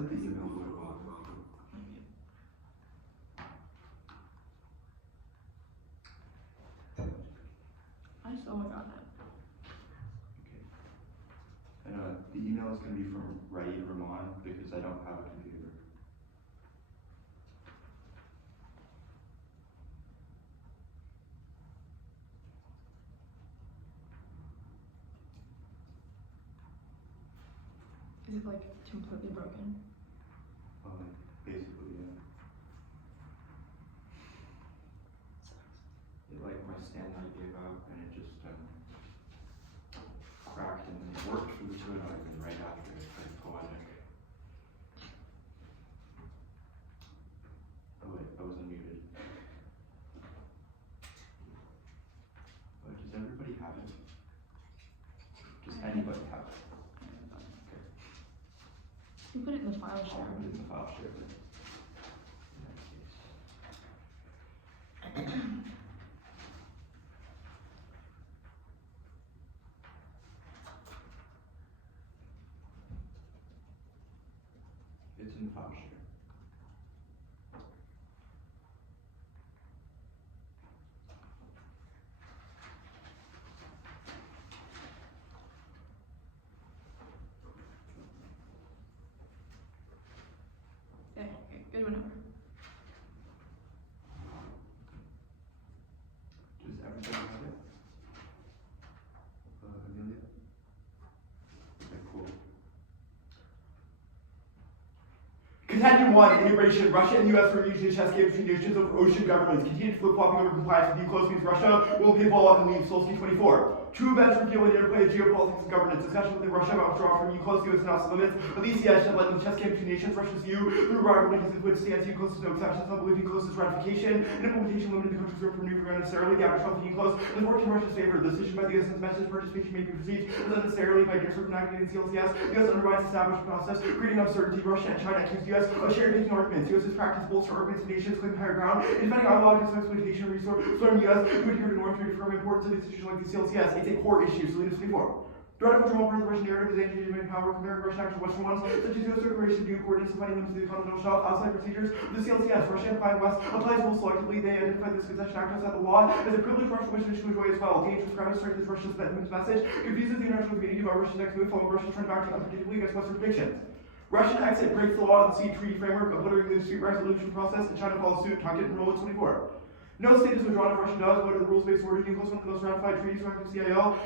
said the email for a while. I still haven't gotten it. Okay. And the email is going to be from Raid Rahman because I don't have a computer. Is it like completely broken? Basically, yeah. Like my stand I gave out, and it just cracked and then worked for the 2 hours, and right after it started going. Oh wait, I was unmuted. But does everybody have it? Does anybody have it? Okay. You put it in the file I'll share. put it in the file share, but in that case. It's in the file share. Yeah, okay, good whenever. Does everybody have it? Emilio? Okay, cool. Contention 1, integration. Russia and the U.S. are using a chess game between nations over ocean governments. Continue flip-flopping over compliance with UCLOS means Russia will pay ball and leave Solsky 24. True events reveal the interplay of geopolitics and governance. Discussion within Russia about withdrawal from UCLOS, U.S. announced limits. At least the edge shed light on the chess game between nations. Russia's view through rivalry has influenced stance UCLOS is no exception. Some believe UCLOS' ratification and implementation limited the country's room for maneuver unnecessarily. The average health of UCLOS is working in Russia's favor. The decision by the U.S. message participation may be perceived as unnecessarily by activating CLCS. The U.S. undermines the established process, creating uncertainty. Russia and China accuse the U.S. of cherry-picking arguments. U.S.'s practice bolster arguments of nations claim higher ground. In defending ideologies of exploitation resource from the U.S. to adhere to North to affirm the importance of institutions like the CLCS. It's a core issue. So lead us before. The radical control part of the Russian narrative is anti German power comparing Russian actions to Western ones, such as U.S. declaration due coordinates defining limits to the continental shelf, outside procedures of the CLCS. Russia and West applies rules selectively. They identify this concession act outside the law as a privilege Russia wishes to enjoy as well. Dangerous premise strengthens Russia's message, confuses the international community about Russia's next move, following Russia's trend of acting unpredictably against Western predictions. Russian exit breaks the law of the sea treaty framework, obliterating the dispute resolution process, and China follows suit, target and roll at 24. No state is withdrawn if Russia does, but the rules-based order, UCLOS, one of the most ratified treaties from the CIO.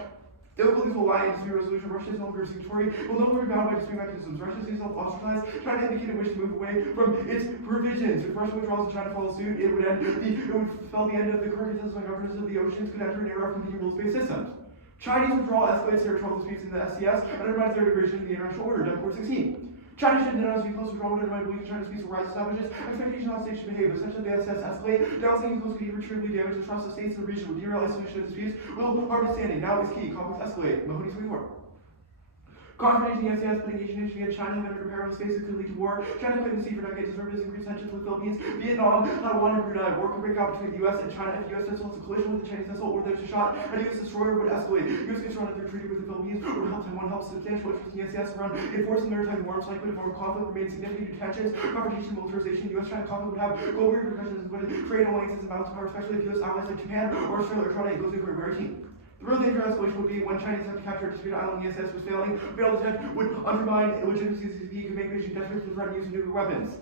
Difficulties will lie in dispute resolution. Russia is no longer signatory, will no longer be bound by dispute mechanisms. Russia sees itself ostracized, trying to indicate a wish to move away from its provisions. If Russia withdraws and China follows suit, it would spell the end of the current contested governance of the oceans, could enter an era of continued rules-based systems. Chinese withdrawal escalates territorial disputes in the SCS and undermines their integration in the international order. Report 16. China should denounce UCLOS withdrawal and undermine belief in China's peace will rise, establishes expectation on state should behave. Essentially, the SCS escalate, denouncing UCLOS could irretrievably damage the trust of states in the region, will derail isolation of disputes, will harm standing. Now is key. Conflicts escalate. Menotti 24. Confronting the SCS, putting Asian nations against China and under parallel spaces could lead to war. China played the sea for decades, deserved increased tensions with the Philippines, Vietnam, Taiwan, and Brunei. War could break out between the U.S. and China if the U.S. vessel has a collision with the Chinese vessel, or there's a shot, and a U.S. destroyer would escalate. The U.S. gets surrounded through treaty with the Philippines, or help Taiwan help substantial interest in the SCS around enforcing maritime warms, likely to form conflict, remain significant tensions, confrontation, militarization. U.S.-China conflict would have global repercussions with trade alliances and balance of power, especially if U.S. allies like Japan or Australia are trying to go to a rare team. The real danger escalation would be when Chinese attempt to capture a disputed island, the SS was failing. Failed attempt would undermine illegitimacy of the could make Beijing desperate to threaten use of nuclear weapons.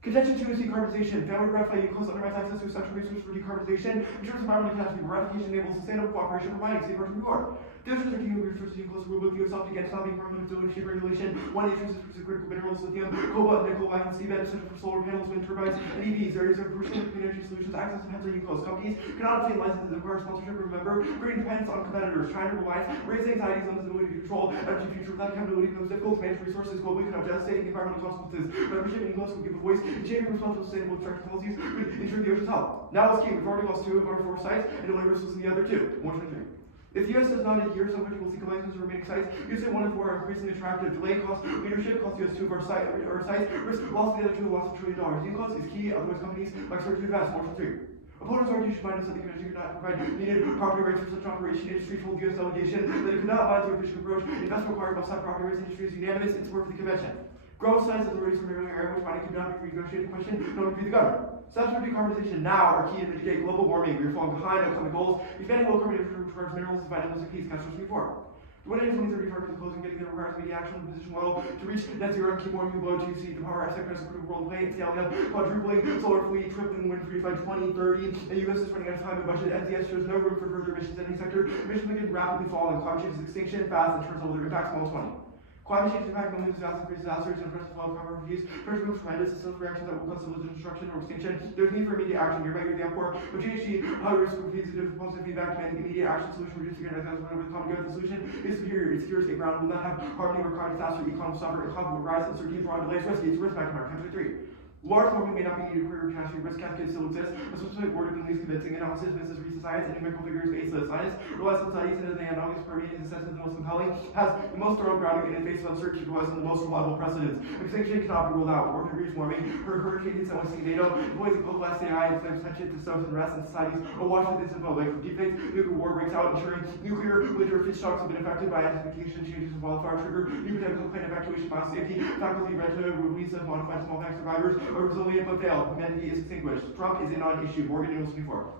Contention 2 is decarbonization. Failure to ratify UCLOS undermines access to essential resources for decarbonization, ensures environmental catastrophe. Ratification enables sustainable cooperation for mining, safeguards from war. The oceans are key resources UCLOS rule with the U.S. against not being permanent facility shape regulation. One interest is critical minerals, lithium, cobalt, nickel, iron, seabed, essential for solar panels, wind turbines, and EVs. Areas of crucial clean energy solutions. Access depends on UCLOS. Companies cannot obtain licenses that require sponsorship. Remember, creating dependence on competitors. China relies, raising anxieties on its ability to control energy future. Without accountability becomes difficult to manage resources globally, can have devastating environmental consequences. Membership in UCLOS will give a voice in shaping responsible sustainable extraction policies could ensure the ocean's health. Now let's keep. We've already lost 2 of our 4 sites, and only risks in the other 2. 123. If the U.S. does not adhere, some country will seek a license to remaining sites. USA 1 and 4 are increasingly attractive. Delay cost leadership, cost U.S. 2 of our sites, risk loss of the other 2, loss of $1 trillion. UCLOS is key, otherwise companies like Thur to invest. 123. Opponents argue should mind us that the Convention could not provide needed property rights for such an operation. Industry told the U.S. delegation that it could not abide to official approach. Investment required must have property rights. Industry is unanimous in support for the Convention. Gross signs authorities from every area which mining could not be renegotiated. Question, no one would be the government. Steps for decarbonization now are key to mitigate global warming. We are falling behind on upcoming goals. Expanding low carbon infrastructure requires minerals is vital as a piece. Councilors before. The 2030 target of closing getting there requires immediate action in position well to reach net zero and keep warming below 2 C. The power aspect has improved world play. It's the quadrupling solar fleet, tripling wind fleet by 2030. The U.S. is running out of time and budget. NCS shows no room for further emissions in any sector. Emissions begin rapidly falling. Climate change is extinction fast and turns over their impacts almost 20. Climate change impact millions of disasters and first of all carbon refugees. First moves tremendous system reactions that will cause civilizational destruction or extinction. There's need for immediate action. You're right, you're the uproar. But GHG, high risk of refugees, and positive feedback, demanding immediate action solution, reducing our as whatever the common good. The solution is superior. It secures a ground will not have hardening or chronic disaster. Econ will suffer, and conflict will rise, uncertainty, fraud, delays, risky. It's risk back to Country 3. Large warming may not be needed for catastrophe. Risk cascades still exist. A specific word of at least convincing analysis, Mrs. Recent Science, and numerical figures based on science, relies on studies, and as the analogous Permian's assessment the most compelling, has the most thorough grounding in the face of uncertainty, relies on the most reliable precedents. Extinction cannot be ruled out. 4 degrees warming, hurricanes and West NATO, employees of global SAI, and claims tension to subs and rest, and societies are watching this info like deep fakes. Nuclear war breaks out, ensuring nuclear winter fish stocks have been affected by acidification, changes in wildfire trigger, new potential plant evacuation, biosafety, faculty, rental, release of modified small pack survivors, are resilient but fail. Humanity is extinguished. Trump is a non-issue. Morgan News 24.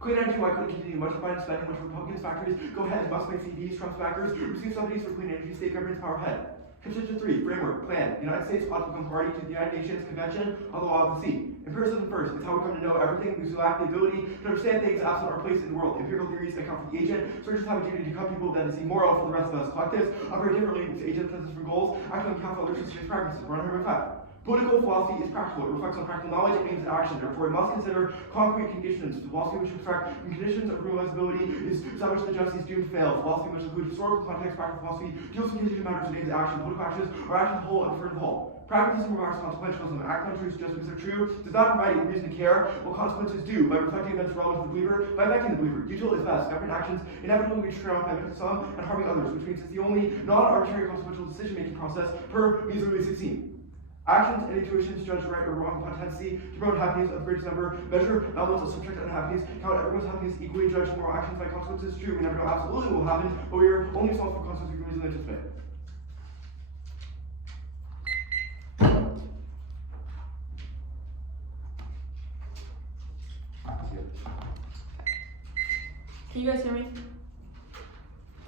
Clean energy, why couldn't continue much of Biden's spending, which Republicans factories go ahead and must make CDs. Trump's backers receive subsidies for clean energy, state government's power ahead. Constitution 3, framework, plan. The United States ought to become party to the United Nations Convention on the Law of the Sea. Empiricism first, it's how we come to know everything because we lack the ability to understand things absent our place in the world. Empirical theories account for the agent. Surgeons have a duty to cut people that is immoral for the rest of us. Collectives operate differently with agent senses for goals, act on behalf of others to change practices. We're on Harvard 5. Political philosophy is practical. It reflects on practical knowledge and aims at action. Therefore, it must consider concrete conditions. The philosophy which abstract from conditions of realizability is established that justice doomed to fail. Philosophy which includes historical context, practical philosophy, deals with contingent matters and aims at action. Political actions are actions whole and refer to the whole. Pragmatism requires consequentialism. Act on truths just because they're true does not provide a reason to care what consequences do by reflecting events relevant to the believer, by affecting the believer. Util is best. Government actions inevitably reach triumph by affecting some and harming others, which means it's the only non-arbitrary consequential decision-making process per measly 16. Actions and intuitions judge right or wrong upon tendency to promote happiness of the greatest number, measure balance of subject unhappiness, count everyone's happiness equally, judge moral actions by consequences. True, we never know absolutely what will happen, but we are only responsible for consequences we can reasonably anticipate. Can you guys hear me?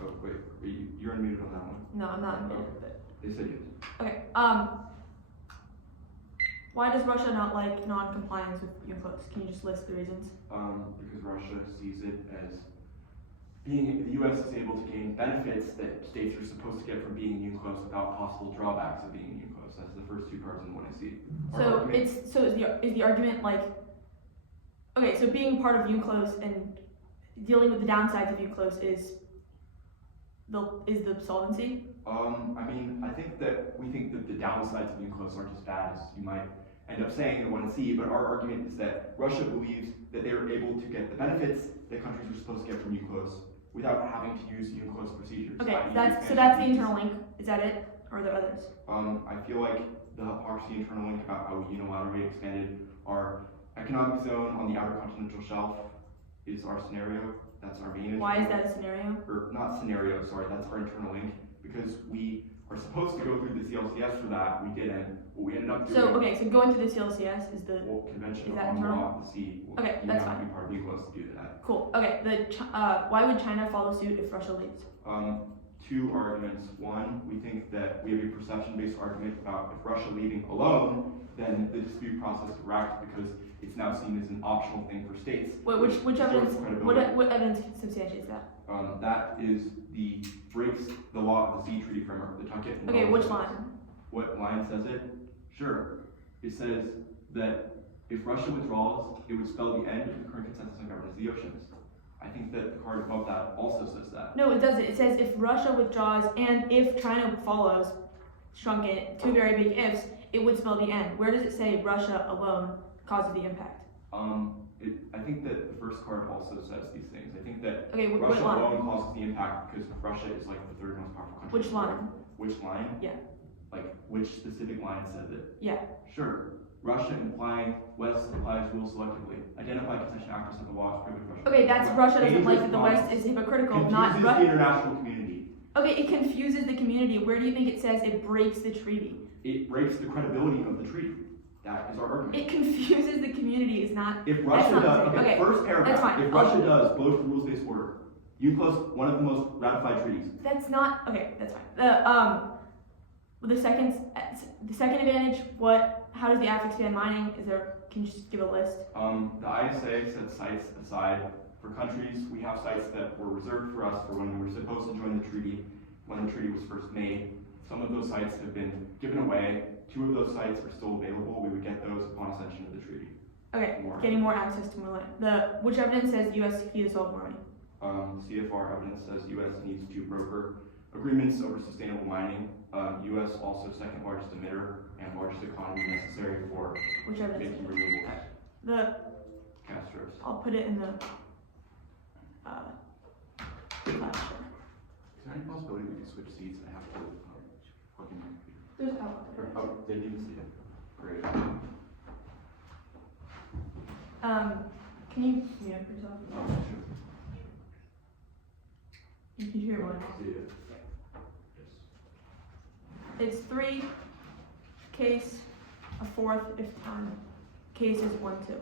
Oh, wait, you're unmuted on that one. No, I'm not unmuted, Okay. but. They said yes. Okay, why does Russia not like non-compliance with UNCLOS? Can you just list the reasons? Because Russia sees it as being, the U.S. is able to gain benefits that states are supposed to get from being in UNCLOS without possible drawbacks of being in UNCLOS. That's the first two parts of the one I see. Is the argument like, okay, so being part of UNCLOS and dealing with the downsides of UNCLOS is the solvency? I mean, I think that we think that the downsides of UNCLOS aren't as bad as you might end up saying in one to see, but our argument is that Russia believes that they are able to get the benefits that countries are supposed to get from UNCLOS without having to use UNCLOS procedures. Okay, that's the internal link. Is that it? Or are there others? I feel like the hypocrisy internal link about how we unilaterally expanded our economic zone on the outer continental shelf is our scenario. That's our main. Why is that a scenario? Or not scenario, sorry, that's our internal link. Because we are supposed to go through the CLCS for that, we didn't. What we ended up doing. So going through the CLCS is the. Well, Convention is that on internal? Law of the Sea. Okay, you that's have fine. to be part of UNCLOS to do that. Cool. Okay. Why would China follow suit if Russia leaves? Two arguments. One, we think that we have a perception-based argument about if Russia leaving alone, then the dispute process correct because it's now seen as an optional thing for states. Wait, which evidence? What evidence substantiates that? That is breaks the law of the sea treaty framework, the Tucket. Okay, which line? What line says it? Sure. It says that if Russia withdraws, it would spell the end of the current consensus on governance of the oceans. I think that the card above that also says that. No, it doesn't. It says if Russia withdraws and if China follows, shrunk it, two very big ifs, it would spell the end. Where does it say Russia alone causes the impact? I think that the first card also says these things. I think that Okay, Russia what line? alone causes the impact because Russia is like the third most powerful country. Which line? Which line? Yeah. Like which specific line says it? Yeah. Sure. Russia implying West applies rules selectively. Identify concession actors of the law as proven Russia. Okay, that's Russia doesn't like that the West is hypocritical, not Confuses the international community. Okay, it confuses the community. Where do you think it says it breaks the treaty? It breaks the credibility of the treaty. That is our argument. It confuses the community, is not. If Russia not does, okay, first paragraph, that's fine. if Russia does blow the rules-based order, UNCLOS, one of the most ratified treaties. That's not, okay, that's fine. The second advantage, how does the act expand mining? Can you just give a list? The ISA set sites aside for countries. We have sites that were reserved for us for when we were supposed to join the treaty, when the treaty was first made. Some of those sites have been given away. 2 of those sites are still available. We would get those upon accession to the treaty. Okay, getting more access to more land. Which evidence says U.S. key to solve more money? CFR evidence says U.S. needs to broker agreements over sustainable mining. U.S. also second largest emitter and largest economy necessary for Which evidence? making renewables. The Castros. I'll put it in the Is there any possibility we could switch seats? I have to plug in my computer. there's Oh, didn't even see it. Great. Can you mute up yourself? Oh, sure. You can hear one. See it. Yes. It's 3 case, a 4th if time. Case is 1, 2.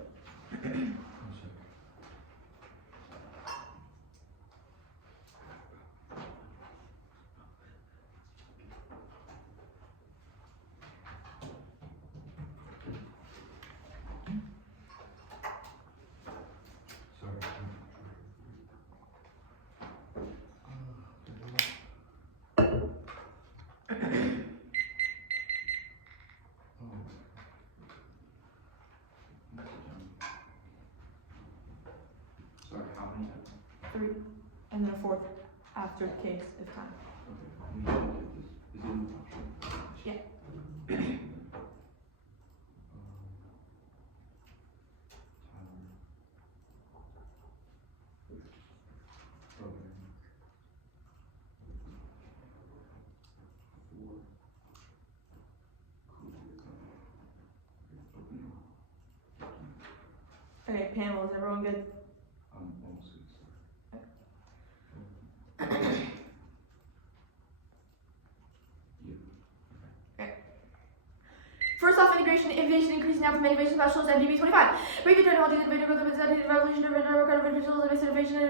Sorry, how many? 3, and then a 4th after case if time. Okay. Is it in the function? Yeah. Okay, panel, is everyone good? I'm almost good. First off, integration, innovation, increasing now from innovation specialists, MDB 25. Breaking technology, the growth of the revolution of artificial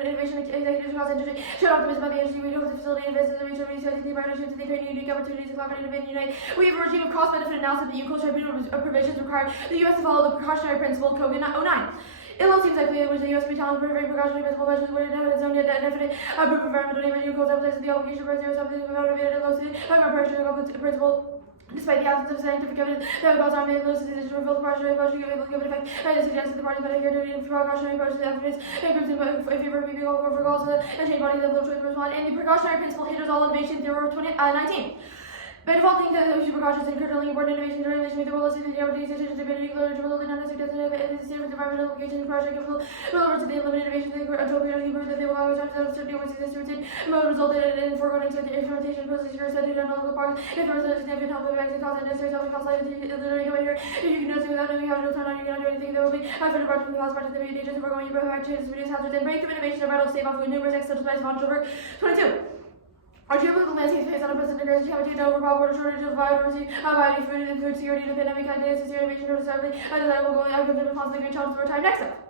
innovation, executives across industry, showed optimism about the industry, we hope the facility invests in the reach of research, the partnerships, and they create unique opportunities to collaborate, innovate, and unite. We have a regime of cost-benefit analysis that UNCLOS tribunal provisions require the U.S. to follow the precautionary principle of COVID-09. Ilan seems likely in which the U.S. will be challenged for very precautionary principle measures would have its own definite proof of environmental damage. UNCLOS emphasizes the obligation for zero something motivated and low principle. Despite the absence of scientific evidence that would cause harm, the decision to reveal the precautionary approach to give effect, and it suggests that the parties better adhere to the precautionary approach to the evidence and groups in favor of people for calls to and change bodies that will choose to respond. And the precautionary principle hinders all innovation. Thur 2019. By defaulting to the precautions and curtailing important innovation during innovation, the world is the opportunity to stability, to result in unnecessary deaths and serious environmental implications. Project capital will over to the limited innovation until we prove that they will always have uncertainty with success to retain will result in foregoing implementation procedures set in local parks. If there was a significant health effects and cost and necessary self cost literally come here, you can notice without knowing how to turn on, you cannot do anything. There will be further projects in the last project that may be dangerous and foregoing you provide changes to reduce hazards and breakthrough innovation are vital to save off with numerous external spice over 22. Our geopolitical landscape is based on unprecedented crisis, having over problem shortage of biodiversity, food and food security, and the pandemic ideas, innovation, noticeably, and desirable going out of the response to the great challenges of our time. Next up.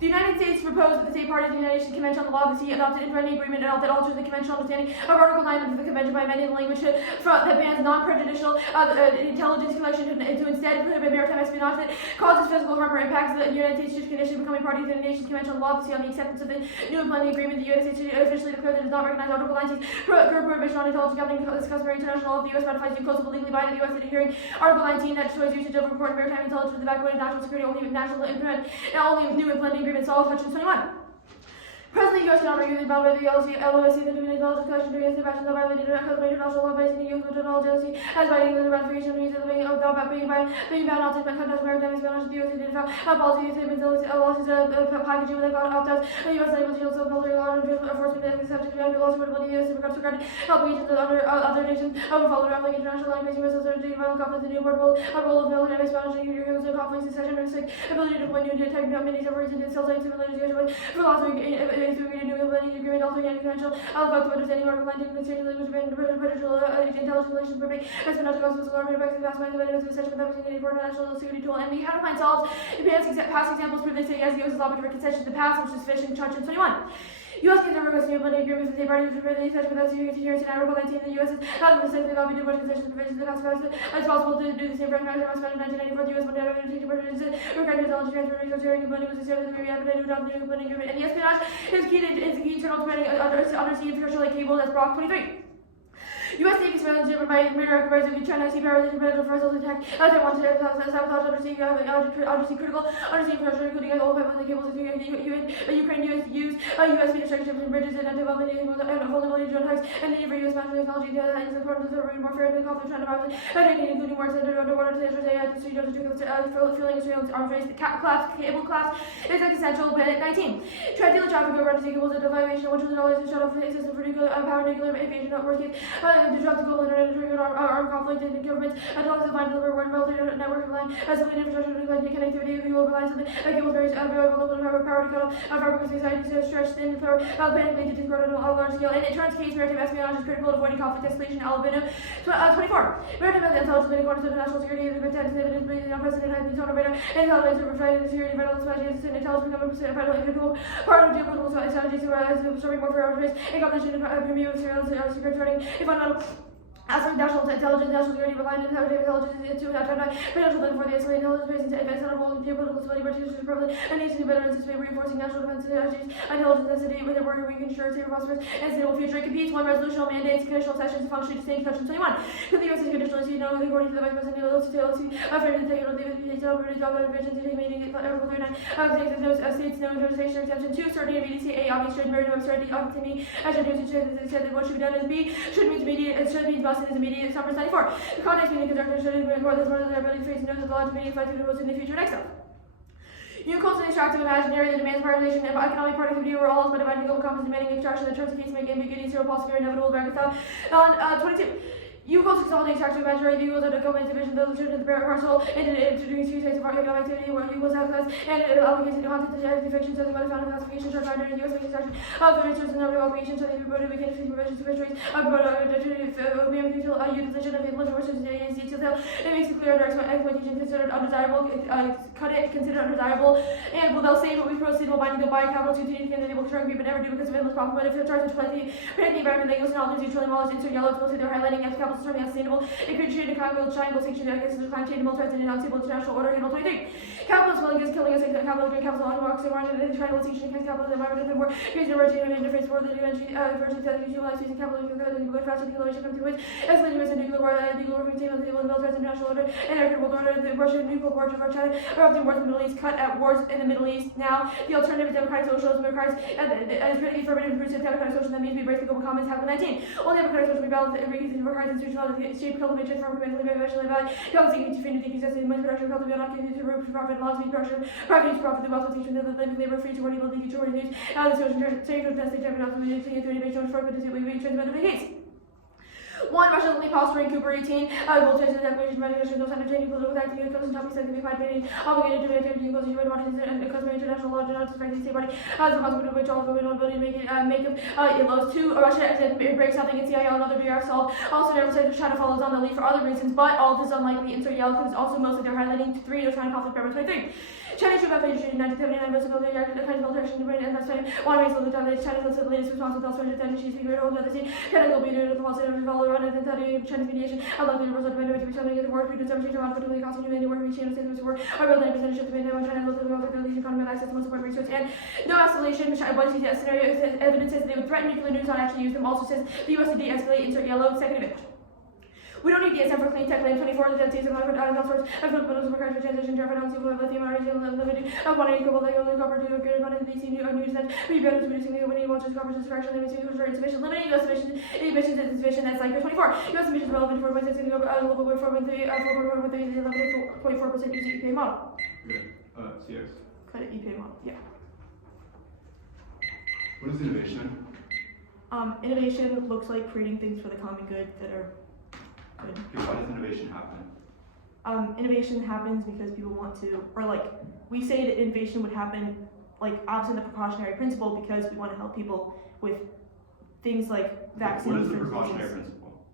The United States proposed that the state parties of the United Nations Convention on the Law of the Sea adopted in friendly agreement and that alters the conventional understanding of Article 9 of the Convention by amending the language that bans non-prejudicial intelligence collection to instead prohibit maritime espionage that causes physical harm or impacts the United States should condition becoming party to the Nations Convention on the Law of the Sea on the acceptance of the new and friendly agreement. The United States should officially declare that it does not recognize Article 19 prohibition on intelligence gathering this customary international law of the U.S. ratifies UNCLOS will legally bind the U.S. adhering Article 19 that destroys usage of important maritime intelligence with the backbone of national security, only national implement, and only new and friendly agreements. All Hutchins 21. Presently, U.S. cannot regulate bound by the LOC, the Dominion Intelligence Collection against the fashion that violated international law based in the use of general jealousy, as by England, the ratification of the use of the being bound not to conduct maritime espionage, the U.S. identified policy of statements, losses of packaging with Octos, the U.S. labels shields of military law and enforcement and accepted to be laws supportable in the U.S. in regards to helping agents of other nations, follow around like international law, increasing missiles, violent conflicts, and new role of military espionage, and conflicts, secession, and ability to deploy new detect many separations and still sites related philosophy. Agreement also again conventional about understanding our planting and exchange language and intelligence relations for big espionage causes alarming effects and vast minds of evidence of such that was needed for national security tool and we how to find solves past examples prove this as the U.S. lobbied for concessions in the past, which is fishing Church in 21. U.S. can never request new money agreements with the parties which are such without security here in Article 19. The U.S. has specifically lobbied to avoid concessions provisions in the past. It's possible to do the same for American in 1994. The U.S. would never take purchases regarding knowledge transfer research here. New money was established with the appetite to adopt the new money agreement. And the espionage is key to internal threatening undersea infrastructure like cable as Brock 23. U.S. Navy surveillance driven by radar provides of China sea powers and potential for vessels attack as they want to sabotage undersea critical undersea infrastructure, including all pipelines and cables. Ukraine used U.S. infrastructure ships and bridges and development and vulnerability to drone attacks and the need for U.S. military technology that is important to the warfare and the conflict China violence, including war centered underwater sensors, fueling surveillance arms race, cable collapse is essential. 19. Triangular traffic over undersea cables at a valuation of $1 trillion in shuttle system for power nuclear aviation network. Disrupt the global internet and trigger armed conflict in governments, as well as define deliver one military network line, as civilian infrastructure to connectivity of fuel reliance on the cable various available power to cut off fabric of society to stretch thin Thur, Alabama to discord on a large scale, and it turns case maritime espionage is critical to avoiding conflict escalation in Alabama. 24. Maritime intelligence being according to the national security of the potential evidence based on precedent has been told radar and intelligence to provide the security vital strategies and intelligence become a vital individual part of geopolitical strategies to serving more for our race and competition and premium surveillance secret threatening. If I'm as for national intelligence, national security, reliant on intelligence into that time, potential then for the escalating intelligence based into advanced role in geopolitical stability, particularly prevalent, and needs to be better anticipate reinforcing national defense strategies, intelligence necessity with their work and we can ensure safer, prosperous, and stable future. It competes one resolutional mandates, conditional sessions, function, distinct, section 21. Could the U.S. is conditional, you know, according to the Vice President, affirmative take on the job vision to take meeting Article 39, states no interpretation, exemption 2, certainty of EDC, A, obvious, should merit no certainty, opportunity, as should do to said that what should be done is B, should mean immediate, it should mean must is immediate, numbers 94. The context meaning conductor should be more than their ability to face knows the law to be effective in the future next up. You cultivate extractive imaginary that demands prioritization and economic productivity over all, but dividing global companies demanding extraction the terms of case make ambiguity, zero possible, inevitable, reconcile. On 22. You go to solve the extraction of imaginary vehicles under government division, those children the parent parcel, and introduce two types of economic activity where you will have class and obligated to content to fiction, so the mother found classification, short finder, and U.S. extraction of the resources and number of obligations, so they can promote weekend provisions to fisheries, utilization of inland resources, and detail. It makes it clear under exploitation considered undesirable, considered undesirable, and they'll say but we proceed will binding the buy capital to continue to enable current but never do because of endless profit. But if it starts to protect the environment, they use not lose $1 trillion insert yellow, it's mostly they're highlighting as capital serving unsustainable. It could create a capital triangle section that gets the climate change, multi and unstable international order. Handle 23. Capital is killing us, capital, capital, on walks, and the triangle section against capital, the environment, and more. Creates an emerging interface for the version that utilize using capital, and go faster acceleration from two ways. Escalating risk and nuclear war, table, military, international order, and American world order, the Russian nuclear war of China, erupting wars in the Middle East, cut at wars in the Middle East. Now, the alternative democratic socialism, democrats, and pretty affirmative and pursuit of democratic socialism that means we break the global commons, have 19. Only democratic socialism rebels and reason democratic institutional shape, cultivate, transform, fundamentally, eventually, value, seeking to free thinking, success, money production, cultivate, not giving to room to profit, laws, production, profit, the wealth of teaching, the living labor, free to work, evil, leaking, to news, how the social change, testing, jumping off the video, seeing 30 days, showing short, but to see what we transmit the case. 1. Russia only fostering Cooper 18. Voltage and declaration of manufacturing those entertaining political acting and comes and topics that can be quite many obligated to make activity equals human watches and customary international law do not suspect the state party as a consequence of which all of the ability to make it lows. 2. Russia breaks something in CIO, another BRF solved. Also never said China follows on the lead for other reasons, but all this is unlikely. Insert yellow because also mostly they're highlighting 3 China conflict paragraph 23. China issued by Federation in 1979 versus military action, the kind of military action and that's time. One reason the time that China was the latest response to the Australian tendencies to figure out the scene. China will be doing the policy of follow around and then Chinese mediation. I love the universal demand to be something in the war, 3 to 7 around particularly costing humanity work, which China states war, or build 9% of the China will develop the economy and access to most important research and no escalation, which one sees that scenario evidence says they would threaten nuclear nukes, not actually use them. Also says the US to de-escalate, insert yellow, second image. We don't need DSM for clean tech. Claim 24, the densities of all sorts of fundamentals of current transition, transfer, lithium, limited, quantity, cobalt, copper, good quantity, BC, new that rebuild is reducing the winning watches, copper, fraction, limits, insufficient, limiting US emissions is insufficient. That's like 24. US emissions relevant to 4.6 and local 4.3, 11.4% using EPA model. Okay. CX. Credit EPA model, yeah. What is innovation? Innovation looks like creating things for the common good that are good. Okay, why does innovation happen? Innovation happens because people want to, or like, we say that innovation would happen like absent the precautionary principle because we want to help people with things like vaccines. What is the for precautionary diseases. principle?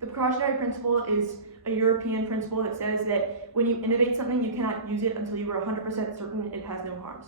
The precautionary principle is a European principle that says that when you innovate something, you cannot use it until you are 100% certain it has no harms.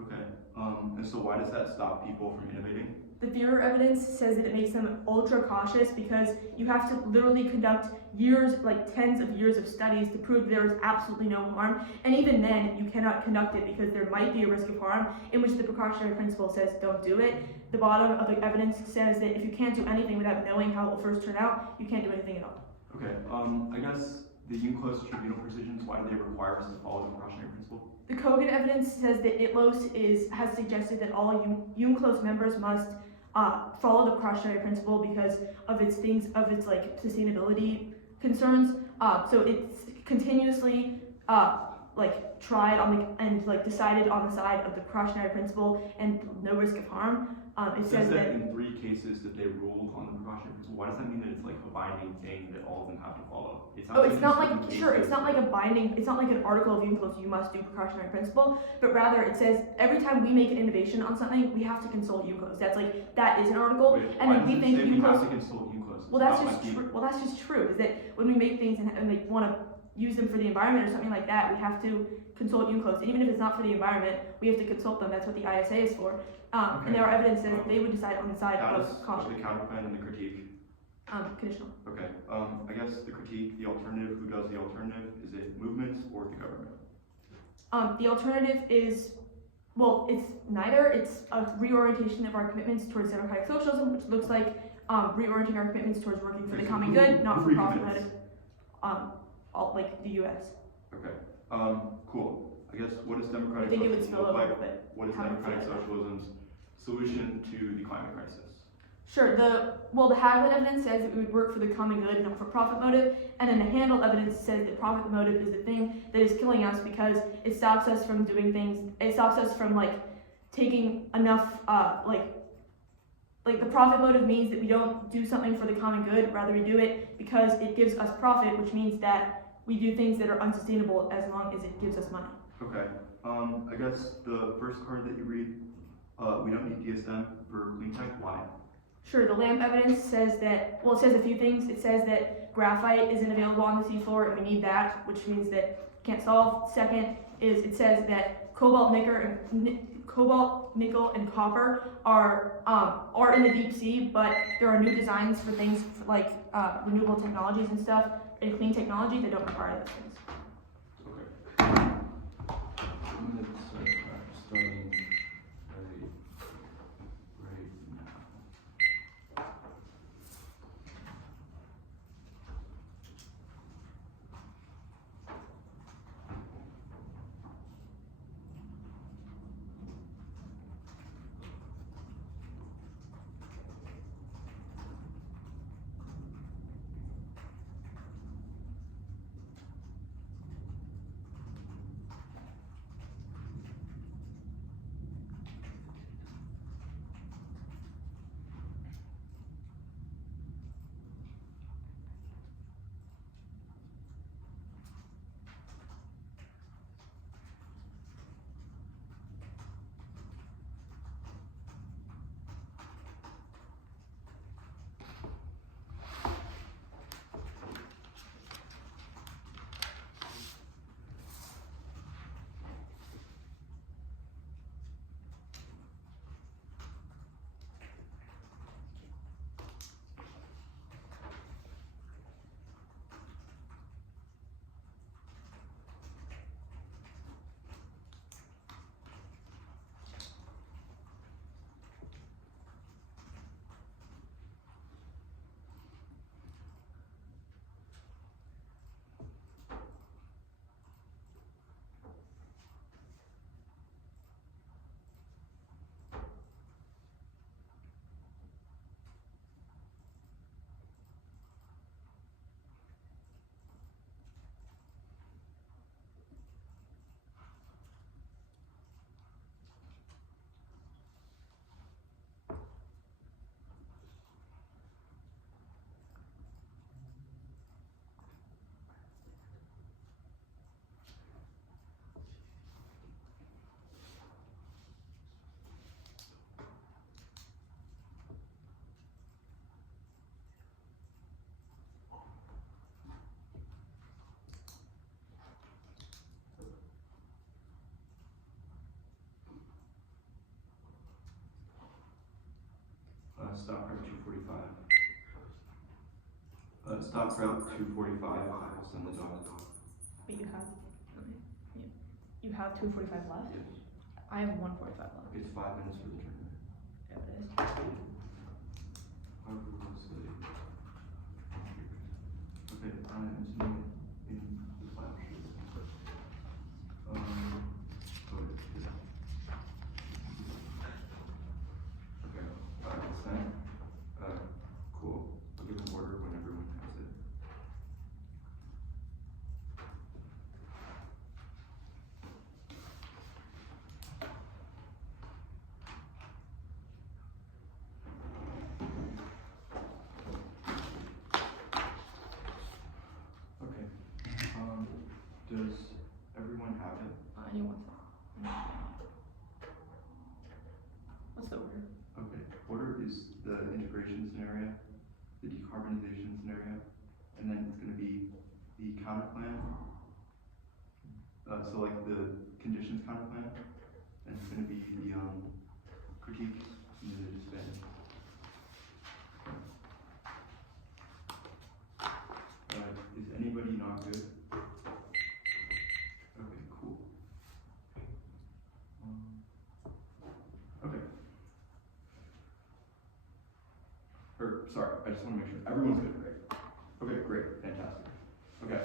Okay. And so why does that stop people from innovating? The Thur evidence says that it makes them ultra cautious because you have to literally conduct years, like tens of years of studies to prove there is absolutely no harm. And even then, you cannot conduct it because there might be a risk of harm, in which the precautionary principle says don't do it. The bottom of the evidence says that if you can't do anything without knowing how it will first turn out, you can't do anything at all. Okay. I guess the UNCLOS tribunal provisions, why do they require us to follow the precautionary principle? The Kogan evidence says that ITLOS has suggested that all UNCLOS members must follow the precautionary principle because of its like sustainability concerns. So it's continuously like tried on and like decided on the side of the precautionary principle and no risk of harm. It says that in 3 cases that they ruled on the precautionary principle. Why does that mean that it's like a binding thing that all of them have to follow? It's not it's not like it's not like a binding. It's not like an article of UNCLOS. You must do precautionary principle, but rather it says every time we make an innovation on something, we have to consult UNCLOS. That's like that is an article, Wait, and then we think we have UNCLOS. to consult UNCLOS? Well, that's just true. Well, that's just true. Is that when we make things and like want to use them for the environment or something like that, we have to consult UNCLOS. And even if it's not for the environment, we have to consult them. That's what the ISA is for. And there are evidence that they would decide on the side of caution. The counterclaim and the critique. Conditional. Okay. I guess the critique, the alternative. Who does the alternative? Is it movements or the government? The alternative is, well, it's neither. It's a reorientation of our commitments towards democratic socialism, which looks like reorienting our commitments towards working for the common good, not for profit. Like the U.S. Okay. Cool. I guess what does democratic I think it would socialism spill look over, like? but What is haven't democratic said that. socialism's solution to the climate crisis? Sure. The Haglund evidence says that we would work for the common good, not for profit motive, and then the Handel evidence says that profit motive is the thing that is killing us because it stops us from doing things. It stops us from like taking enough like the profit motive means that we don't do something for the common good, rather we do it because it gives us profit, which means that we do things that are unsustainable as long as it gives us money. Okay. I guess the first card that you read, we don't need DSM for clean tech. Why? Sure, the LAMP evidence says that, well, it says a few things. It says that graphite isn't available on the seafloor and we need that, which means that can't solve. Second is it says that cobalt, nickel, and copper are in the deep sea, but there are new designs for things like renewable technologies and stuff and clean technology that don't require those things. Okay. Starting right now. Stop for 2:45. I'll send the dog. Wait, you have 2:45 left? Yes. I have 1:45 left. It's 5 minutes for the tournament. Yeah, it is. Harvard-Westlake. Okay, I'm assuming in the flash. Okay, sent. Cool. I'll give an order when everyone has it. Okay. Does everyone have it? He wants it. What's the order? Okay. Order is the integration scenario, the decarbonization scenario, and then it's going to be the counter plan. So like the conditions counter plan, and it's going to be the critique and the disband. Is anybody not good? Okay, cool. Okay. Sorry, I just want to make sure everyone's good, right? Okay, great, fantastic. Okay.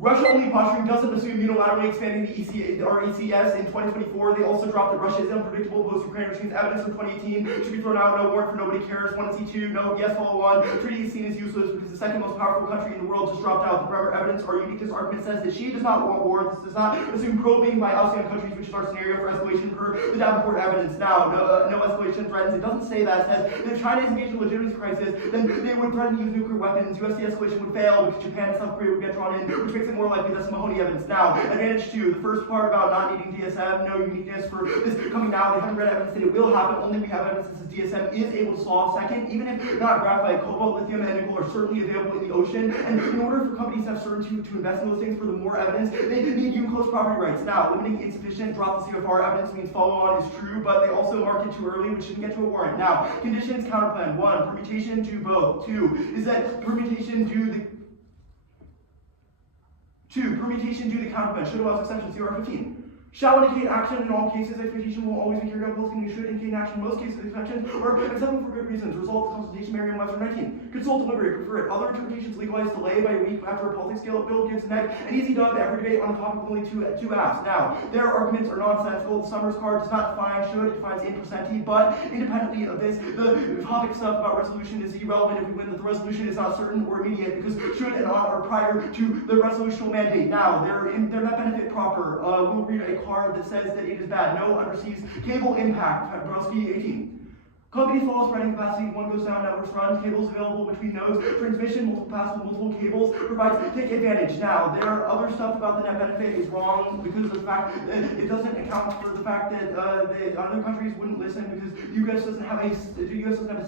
Russia-only posturing doesn't assume unilaterally expanding the ECS in 2024. They also dropped that Russia is unpredictable post-Ukraine, which means evidence from 2018 should be thrown out. No warrant for nobody cares. 1C2, no, yes, follow on. Treaty is seen as useless because the second most powerful country in the world just dropped out. The Bremer evidence or uniqueness argument says that she does not want war. This does not assume probing by ASEAN countries, which is our scenario for escalation per the Davenport evidence. Now, no escalation threatens. It doesn't say that. It says that if China is engaged in a legitimacy crisis, then they would threaten to use nuclear weapons. US de-escalation would fail because Japan and South Korea would get drawn in, which makes it more likely that's Mahoney evidence. Now, advantage 2, the first part about not needing DSM, no uniqueness for this coming now. They haven't read evidence that it will happen. Only we have evidence that says DSM is able to solve. Second, even if not graphite, cobalt, lithium, and nickel are certainly available in the ocean, and in order for companies to have certainty to invest in those things for the more evidence, they need UNCLOS property rights. Now, limiting insufficient, drop the CFR evidence means follow on is true, but they also mark it too early, which shouldn't get to a warrant. Now, conditions, counterplan. 1, permutation do both. 2, is that permutation do the 2. Permutation due to counterplan should allow exception, CR15. Shall indicate action in all cases. Expectation will always be carried out. Both can should indicate action in most cases. Exceptions or acceptable for good reasons. Result of consultation, Merriam-Webster 19. Consult, deliberate, prefer it. Other interpretations legalize delay by a week after a politics scale bill gives an easy dub to every debate on the topic of only two apps. Now, their arguments are nonsensical. The Summers card does not define should, it defines in percenti, but independently of this, the topic stuff about resolution is irrelevant if we win that the resolution is not certain or immediate because should and ought are prior to the resolutional mandate. Now, they're not benefit proper. We'll read a card that says that it is bad. No underseas cable impact. Boguslavsky 18. Companies follow spreading capacity, one goes down, networks run, cables available between nodes, transmission, multiple paths with multiple cables, provides take advantage. Now, there are other stuff about the net benefit is wrong because of the fact that it doesn't account for the fact that the other countries wouldn't listen because the US doesn't have a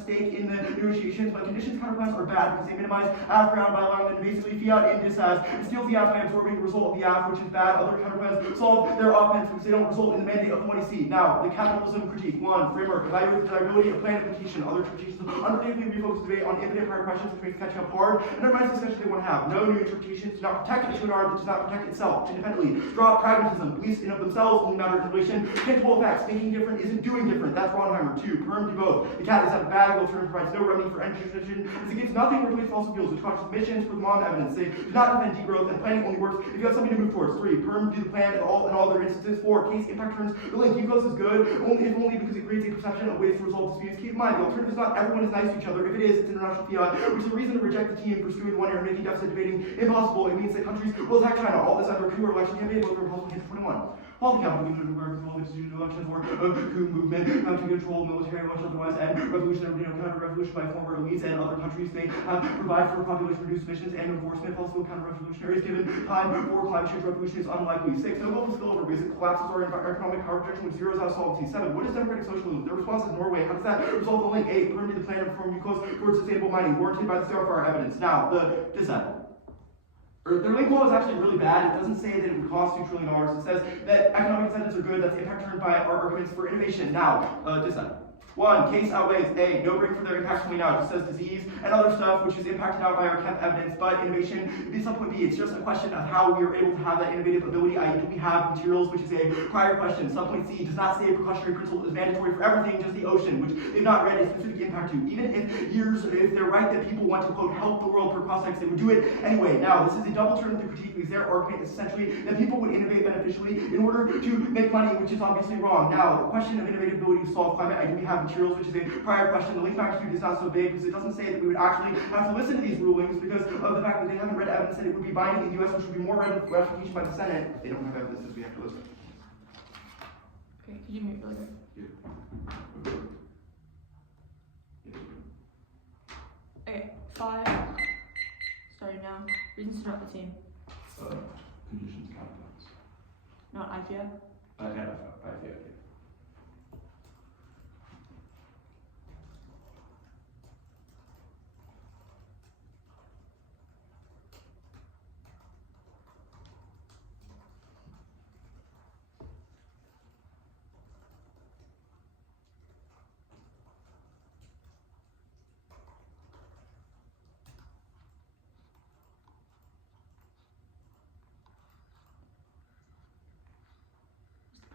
stake in the negotiations, but conditions counterplans are bad because they minimize AF ground by allowing them to basically fiat in disas and steals the AF by absorbing the result of the AF, which is bad. Other counterplans solve their offense because they don't result in the mandate of 20C. Now, the capitalism critique. 1, framework, evaluate the desirability of plan implementation. Other interpretations unpredictably refocus debate on infinite prior questions, which makes catching up hard, and undermines the discussion they want to have. No new interpretations do not protect a arm that does not protect itself independently. Drop pragmatism. Beliefs in of themselves only matter in relation to tangible effects. Thinking different isn't doing different. That's Ronheimer. 2, perm do both. The cat is out of bag. The alternative provides no remedy for energy transition. As it gives nothing to replace fossil fuels, which causes emissions for the mom evidence. They do not prevent degrowth, and planning only works if you have something to move towards. 3, perm do the plan in all their instances. 4, case impact turns. The link UCLOS is good, if only because it creates a perception of ways to resolve disputes. Keep in mind, the alternative is not everyone is nice to each other. If it is, it's international fiat, which is the reason to reject the team pursuing the 1 year making deficit debating impossible. It means that countries will attack China. All this either a coup or election campaign, both Republican and 21. All the capital movement requires all the institution elections or coup movement, to control military much otherwise, and revolutionary, counter-revolution by former elites and other countries. They provide for population reduced emissions and enforcement. Possible counter-revolutionaries given time for climate change revolution is unlikely. 6, no global spillover because it collapses our economic power projection which zeroes out solvency. 7, what is democratic socialism? Their response is Norway. How does that resolve the link? 8, permitted the plan to reform UCLOS towards sustainable mining, warranted by the CFR evidence. Now, the dissent. Their link law is actually really bad. It doesn't say that it would cost $2 trillion. It says that economic incentives are good. That's impact turned by our arguments for innovation. Now, dissent. 1. Case outweighs A. No bring for their impacts coming out. It just says disease and other stuff which is impacted out by our kept evidence, but innovation would be supplement B. It's just a question of how we are able to have that innovative ability, i.e. do we have materials, which is a prior question. Supplement C does not say a precautionary principle is mandatory for everything, just the ocean, which they've not read a specific impact to. Even if they're right that people want to, quote, help the world per cross-sex, they would do it anyway. Now, this is a double turn of the critique because their argument is essentially that people would innovate beneficially in order to make money, which is obviously wrong. Now, the question of innovability to solve climate, do we have materials, which is a prior question. The link magnitude is not so big because it doesn't say that we would actually have to listen to these rulings because of the fact that they haven't read evidence that it would be binding in the US, which would be more ratification by the Senate. If they don't have evidence, we have to listen. Okay, could you mute really quick? Okay, 5. Starting now. Reasons to drop the team. Conditions counterparts. Not IFIA? Yeah.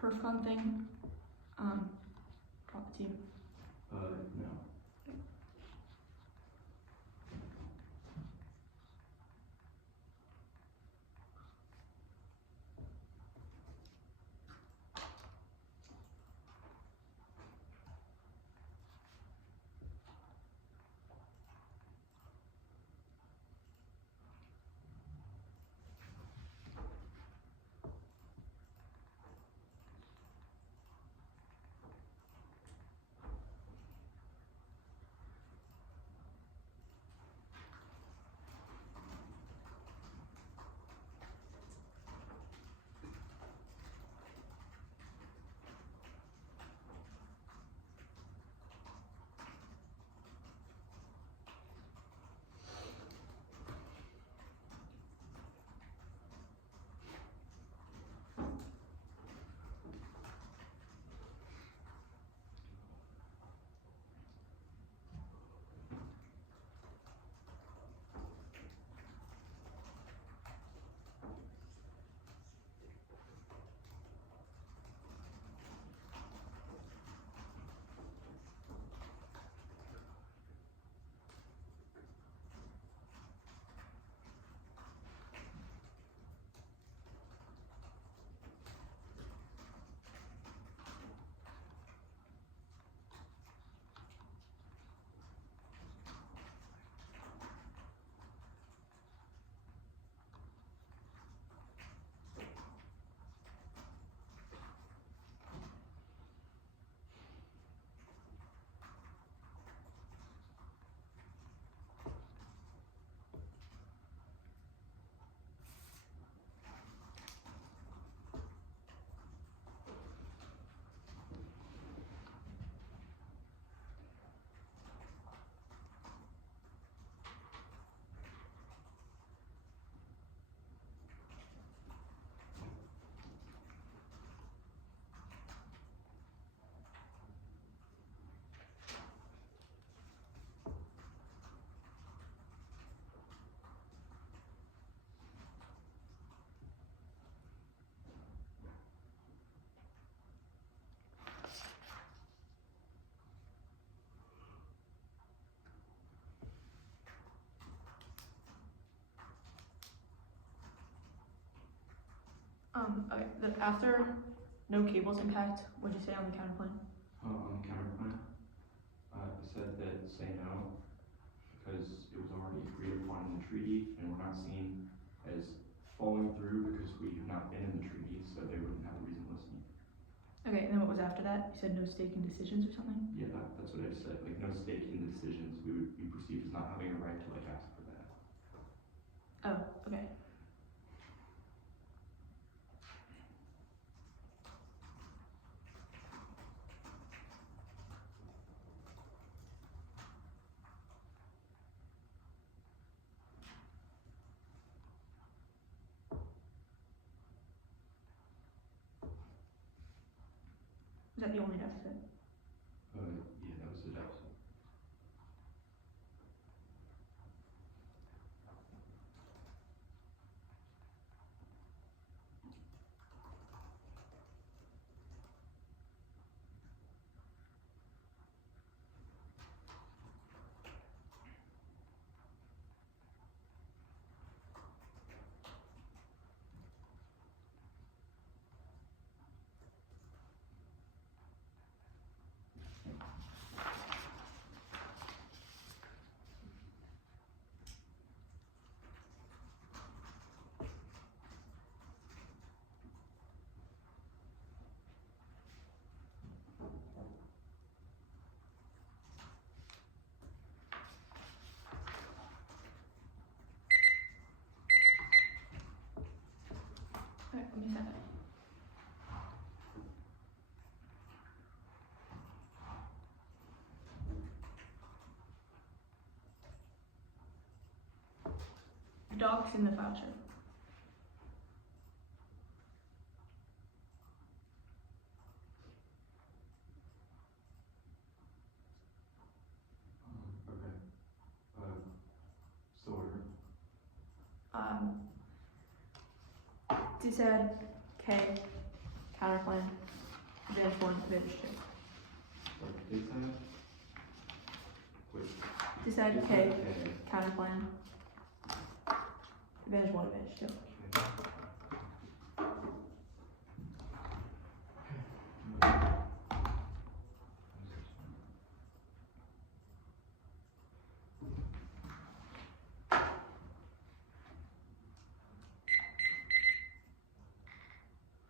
Perfcon thing. Drop the team. No. Okay, after no cables impact, what'd you say on the counterplan? On the counterplan, it said that say no, because it was already agreed upon in the treaty, and we're not seen as following through because we have not been in the treaty, so they wouldn't have a reason listening. Okay, and then what was after that? You said no stake in decisions or something? Yeah, that's what I said, like no stake in the decisions, we would be perceived as not having a right to like ask for that. Oh, okay. Is that the only deficit? Yeah. Docs in the file share. Okay. Still order. Decide K, counterplan, advantage 1, advantage 2. Sorry, decide. Wait. Decide K, counterplan, advantage 1, advantage 2.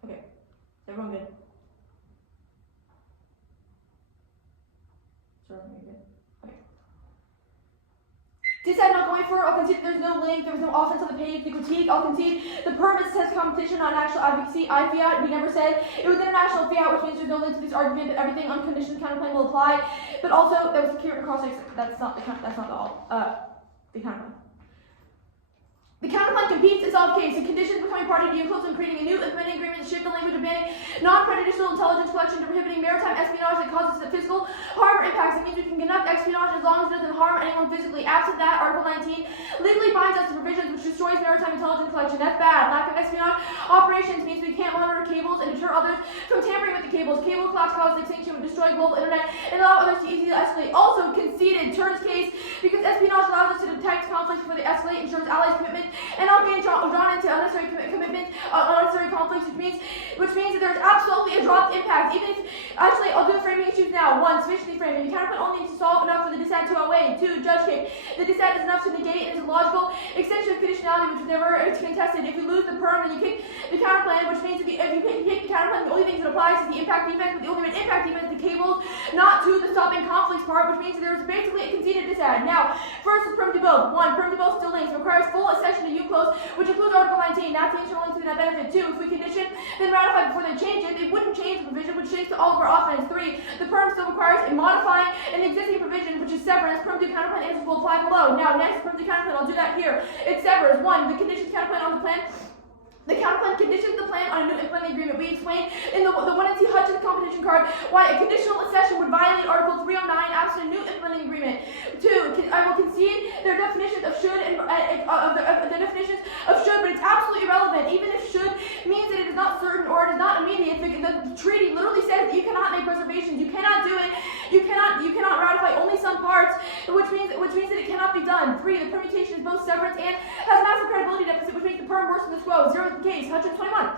Okay, is everyone good? Is everyone good? Okay. Decide not going for it. I'll concede there's no link, there was no offense on the page. The critique, I'll concede. The permit says competition on actual advocacy. I fiat, we never said. It was international fiat, which means there's no link to this argument that everything unconditioned counterclaim will apply. But also, there was a security cross that's not all. The counterclaim. The counterclaim competes in solved case. The conditions becoming party to influence and creating a new implementing agreement to shift the language of banning non-prejudicial intelligence collection to prohibiting maritime espionage that causes the physical harm or impacts. It means we can conduct espionage as long as it doesn't harm anyone physically. Absent that, Article 19 legally binds us to provisions which destroys maritime intelligence collection. That's bad. Lack of espionage operations means we can't monitor cables and deter others from tampering with the cables. Cable collapse causes extinction, destroy global internet, and allow others to easily escalate. Also conceded turns case because espionage allows us to detect conflicts before they escalate, ensures allies' commitment and not being drawn into unnecessary commitments, unnecessary conflicts, which means that there's absolutely a dropped impact. Even if, actually, I'll do the framing issues now. 1, sufficiently framing. The counterpoint only needs to solve enough for the dissent to outweigh. 2, judge case. The dissent is enough to negate and is a logical extension of conditionality, which is never contested. If you lose the perm, then you kick the counterplan, which means if you kick the counterplan, the only thing that applies is the impact defense, but the ultimate impact defense is the cables, not to the stopping conflicts part, which means that there's basically a conceded dissent. Now, first is perm to both. 1, perm to both still links, requires full accession to U close, which includes Article 19, not the internal link to that benefit. 2, if we condition, then ratify before they change it, they wouldn't change the provision, which changes to all of our offense. 3, the perm still requires a modifying an existing provision, which is severance. Perm to counterplan answers will apply below. Now, next, perm to counterplan, I'll do that here. It severs. 1, the conditions counterplan on the plan. The counterplan conditions the plan on a new implementing agreement. We explained in the 1 and 2 Hutchins competition card why a conditional accession would violate Article 309 absent a new implementing agreement. 2, I will concede their definitions of should and the definitions of should, but it's absolutely irrelevant. Even if should means that it is not certain or it is not immediate, the treaty literally says that you cannot make reservations. You cannot do it. You cannot ratify only some parts, which means that it cannot be done. 3, the permutation is both severance and has a massive credibility deficit, which makes the perm worse than the quo. 0 is the case. Hutchins 21.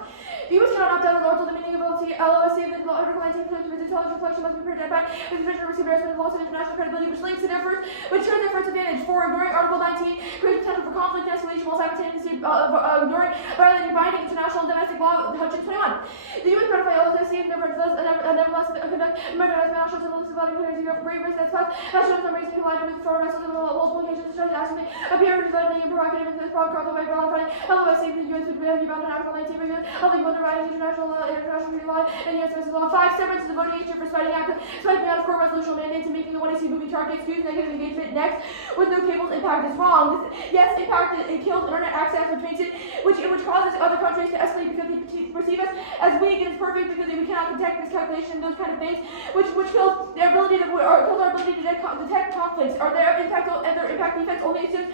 The U.S. cannot opt out of the the meaning of LOSC and the Article 19 to its intelligence reflection must be prepared to impact with provision of receive embarrassment of loss of international credibility, which links it differs, which shows their first advantage. 4, ignoring Article 19 creates potential for conflict and escalation while simultaneously ignoring violating binding international and domestic law. Hutchins 21. The U.S. ratify LOSC and nevertheless conduct American national civil body of great risk that's passed. Has shown some reason to lie with foreign wrestlers and multiple occasions to show the estimate appear developing and provocative in this problem caused by qualifying LOSC the U.S. would be about an Article 19 provision of the underwriting international law, international treaty law, and U.S. domestic law. 5, severance is the voting nature for citing out of court resolution mandates and making the 1AC moving target excuse negative engagement. Next, with no cables impact is wrong. Yes, impact it kills internet access, which makes it which causes other countries to escalate because they perceive us as weak and it's perfect because we cannot detect miscalculation and those kind of things, which kills their ability to kills our ability to detect conflicts or their impact defense only assumes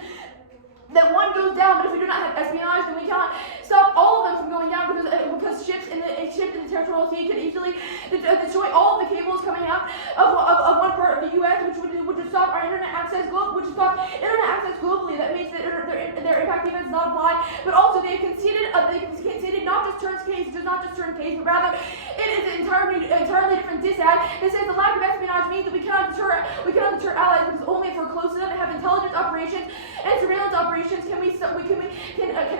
that one goes down, but if we do not have espionage, then we cannot stop all of them from going down because ships in the territorial sea could easily destroy all of the cables coming out of one part of the U.S., which would stop our internet access which would stop internet access globally. That means that their impact defense does not apply, but also they conceded not just turns case, does not just turn case, but rather it is an entirely different dissad. It says the lack of espionage means that we cannot deter allies because only if we're close enough to have intelligence operations and surveillance operations can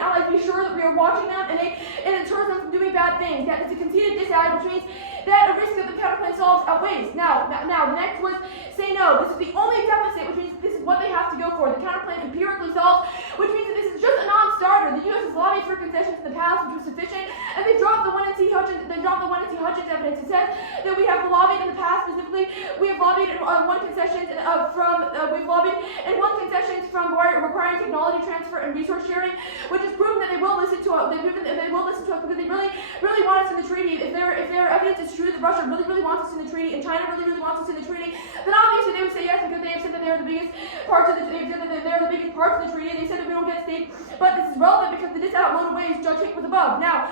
allies be sure that we are watching them and it deters them from doing bad things. That is a conceded dissad, which means that a risk that the counterplan solves outweighs. Now the next was say no. This is the only deficit, which means this is what they have to go for. The counterplan empirically solves, which means that this is just a non-starter. The U.S. has lobbied for concessions in the past, which was sufficient, and they dropped the 1NC Hutchins evidence. It says that we have lobbied in the past, specifically, we have lobbied lobbied, and one concession we've lobbied, and one concession from requiring technology transfer and resource sharing, which has proven that they will listen to us. They will listen to us because they really want us in the treaty. If their evidence is true that Russia really wants us in the treaty, and China really wants us in the treaty, then obviously they would say yes because they have said that they're the biggest parts of the treaty. They're the biggest parts of the treaty. They said that we don't get stake, but this is relevant because the disoutmoded way is judge Hick with above. Now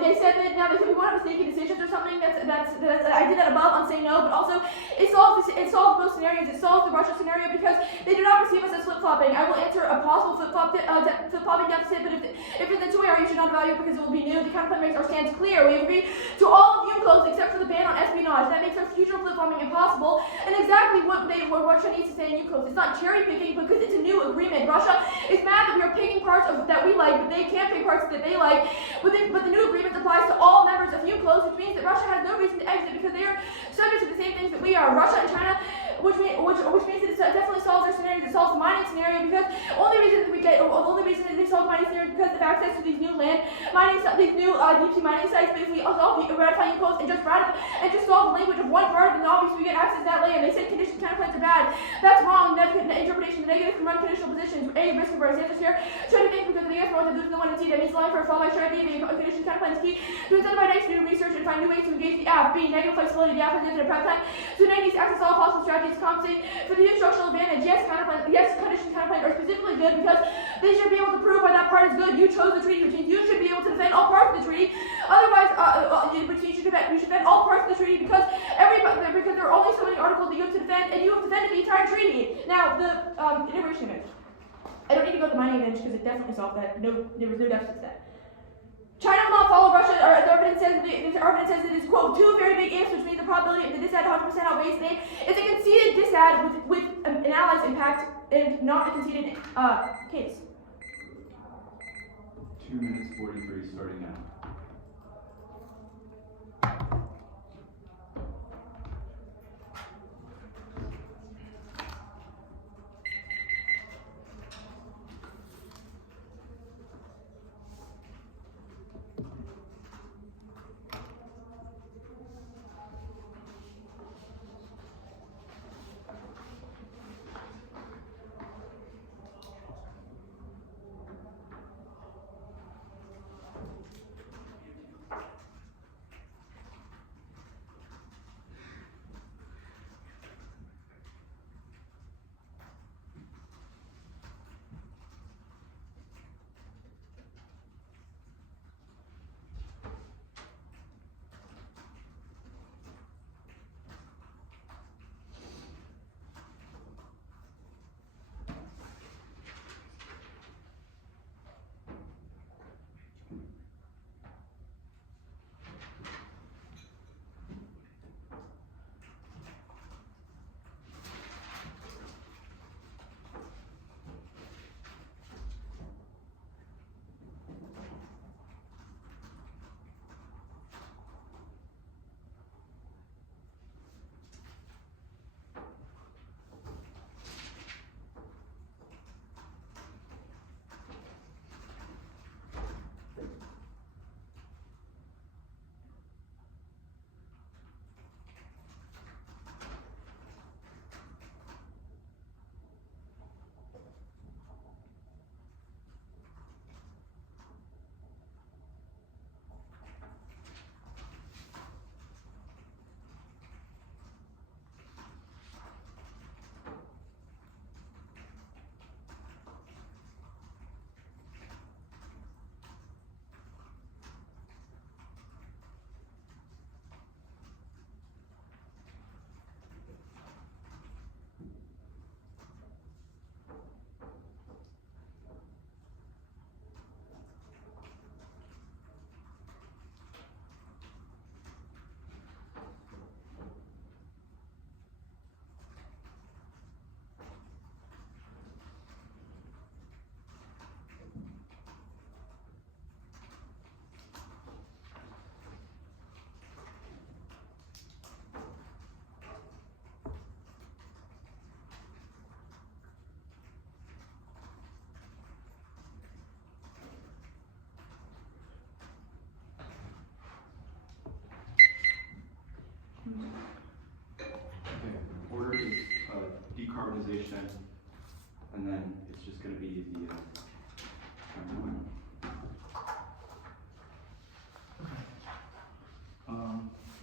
they said we won't have mistaken decisions or something. I did that above on say no, but also it solves both scenarios. It solves the Russia scenario because they do not perceive us as flip flopping. I will answer a possible flip flopping deficit, but if it's a 2AR, you should not evaluate because it will be new. The counterclaim makes our stance clear. We agree to all of UNCLOS except for the ban on espionage. That makes our future flip flopping impossible, and exactly what Russia needs to say in UNCLOS. It's not cherry picking because it's a new agreement. Russia is mad that we are picking parts that we like, but they can't pick parts that they like. But the new agreement applies to all members of UNCLOS, which means that Russia has no reason to exit because they are subject to the same things that we are. Russia and China, which means that it definitely solves their scenarios. It solves the mining scenario because the only reason that they solve the mining scenario is because of access to these new deep sea mining sites. But if we also ratify UNCLOS and just solve the language of one part, then obviously we get access to that land. They said conditions counterclaims are bad. That's wrong. Interpretation of negative from unconditional positions. A risk averse answers here. Try to think because of the North and losing the one and C. That means lying for a fall by trying to condition counterclaim is key to incentivize next to do research and find new ways to engage the app. B, negative flexibility. The app has infinite prep time. So needs to access all possible strategies to compensate for the structural advantage. Yes, condition counterclaim are specifically good because they should be able to prove why that part is good. You chose the treaty, which means you should be able to defend all parts of the treaty. Otherwise, you should defend all parts of the treaty because there are only so many articles that you have to defend, and you have defended the entire treaty. Now, the integration image. I don't need to go to the mining image because it definitely solved that. No, there was no deficit to that. China will not follow Russia, or the evidence says that it is, quote, two very big ifs, which means the probability of the disad 100% outweighs the. It's a conceded disad with an ally's impact and not a conceded case. 2 minutes 43 starting now. organization, and then it's just going to be the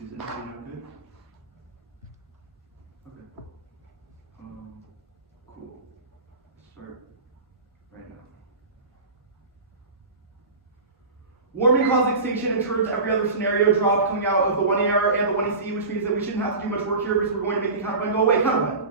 Is anything okay? Okay. Cool. Start right now. Warming caused extinction and turns every other scenario drop coming out of the 1AR and the 1AC, which means that we shouldn't have to do much work here because we're going to make the counterplan go away. Counterplan.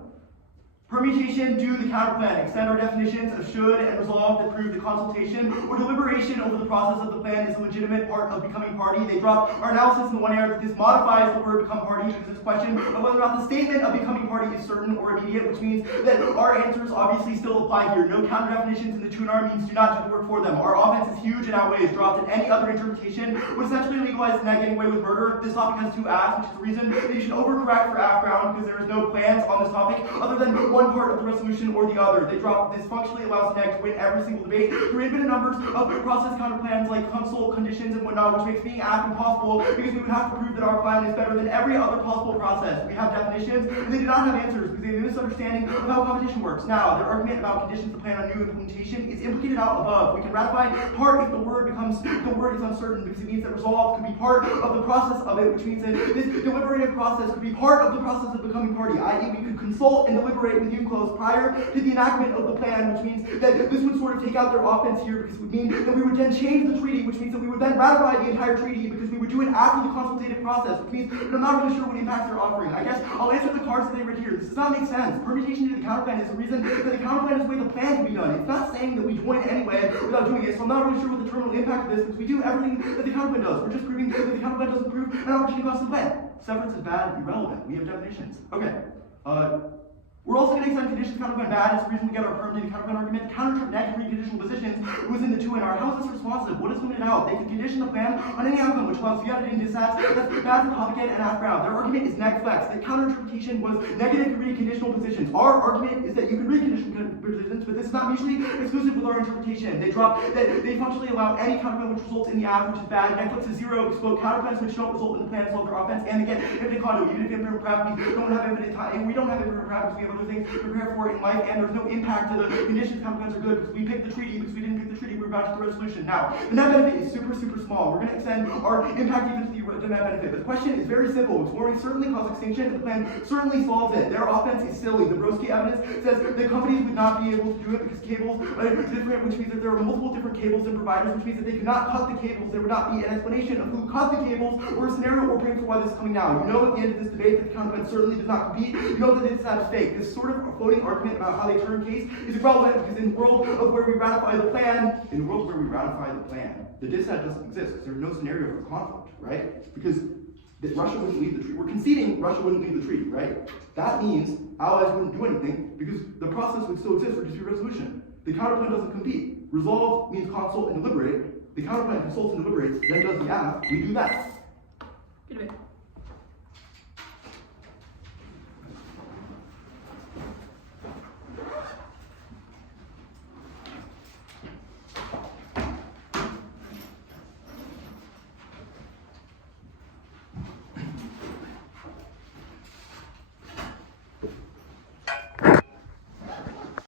Permutation, do the counterplan. Extend our definitions of should and resolve that prove the consultation or deliberation over the process of the plan is a legitimate part of becoming party. They drop our analysis in the 1AR that this modifies the word become party because it's a question of whether or not the statement of becoming party is certain or immediate, which means that our answers obviously still apply here. No counter definitions in the 2AR means do not do the work for them. Our offense is huge and outweighs dropped, and any other interpretation would essentially legalize not getting away with murder. This topic has 2 A's, which is the reason that you should overcorrect for AF ground because there is no plans on this topic other than one part of the resolution or the other. They drop this functionally allows NEG to win every single debate through infinite numbers of process counterplans like console conditions and whatnot, which makes being AF impossible because we would have to prove that our plan is better than every other possible process. We have definitions and they do not have answers because they have a misunderstanding of how competition works. Now, their argument about conditions to plan on new implementation is implicated out above. We can ratify part if the word is uncertain because it means that resolve could be part of the process of it, which means that this deliberative process could be part of the process of becoming party, i.e. we could consult and deliberate with UClose prior to the enactment of the plan, which means that this would sort of take out their offense here because it would mean that we would then change the treaty, which means that we would then ratify the entire treaty because we would do it after the consultative process, which means that I'm not really sure what impacts they're offering. I guess I'll answer the cards that they read here. This does not make sense. Permutation to the counterplan is the reason that the counterplan is the way the plan can be done. It's not saying that we join anyway without doing it, so I'm not really sure what the terminal impact of this because we do everything that the counterplan does. We're just proving that the counterplan doesn't prove an opportunity cost of the plan. Severance is bad, irrelevant. We have definitions. Okay. We're also going to extend conditions counterplan bad. It's the reason we get our permitted counterplan argument. Counter negative reconditional positions was in the 2NR. How is this responsive? What is limited out? They can condition the plan on any outcome, which allows fiat in dissats. That's bad for topic and half ground. Their argument is neg flex. The counter interpretation was negative reconditional positions. Our argument is that you can recondition positions, but this is not mutually exclusive with our interpretation. They drop that they functionally allow any counterplan which results in the app, which is bad. Neg flex is 0 because both counterplans which don't result in the plan solve their offense. And again, infinite condo, even if infinite prep, we don't have infinite time. We don't have infinite prep because we have other things to prepare for in life, and there's no impact to the conditions. Counterplans are good because we picked the treaty. Because we didn't pick the treaty, we're about to the resolution. Now, the net benefit is super, super small. We're going to extend our impact even to the net benefit. But the question is very simple. It's warming certainly causes extinction, and the plan certainly solves it. Their offense is silly. The Broski evidence says that companies would not be able to do it because cables are different, which means that there are multiple different cables and providers, which means that they could not cut the cables. There would not be an explanation of who cut the cables or a scenario or bring for why this is coming now. You know at the end of this debate that the counterplan certainly does not compete. You know that it's not a fake. This sort of floating argument about how they turn case is irrelevant because in the world of where we ratify the plan, the dissat doesn't exist because there's no scenario for conflict, right? Because Russia wouldn't leave the treaty. We're conceding Russia wouldn't leave the treaty, right? That means allies wouldn't do anything because the process would still exist for dispute resolution. The counterplan doesn't compete. Resolve means consult and deliberate. The counterplan consults and deliberates, then does the app. We do that. Good debate.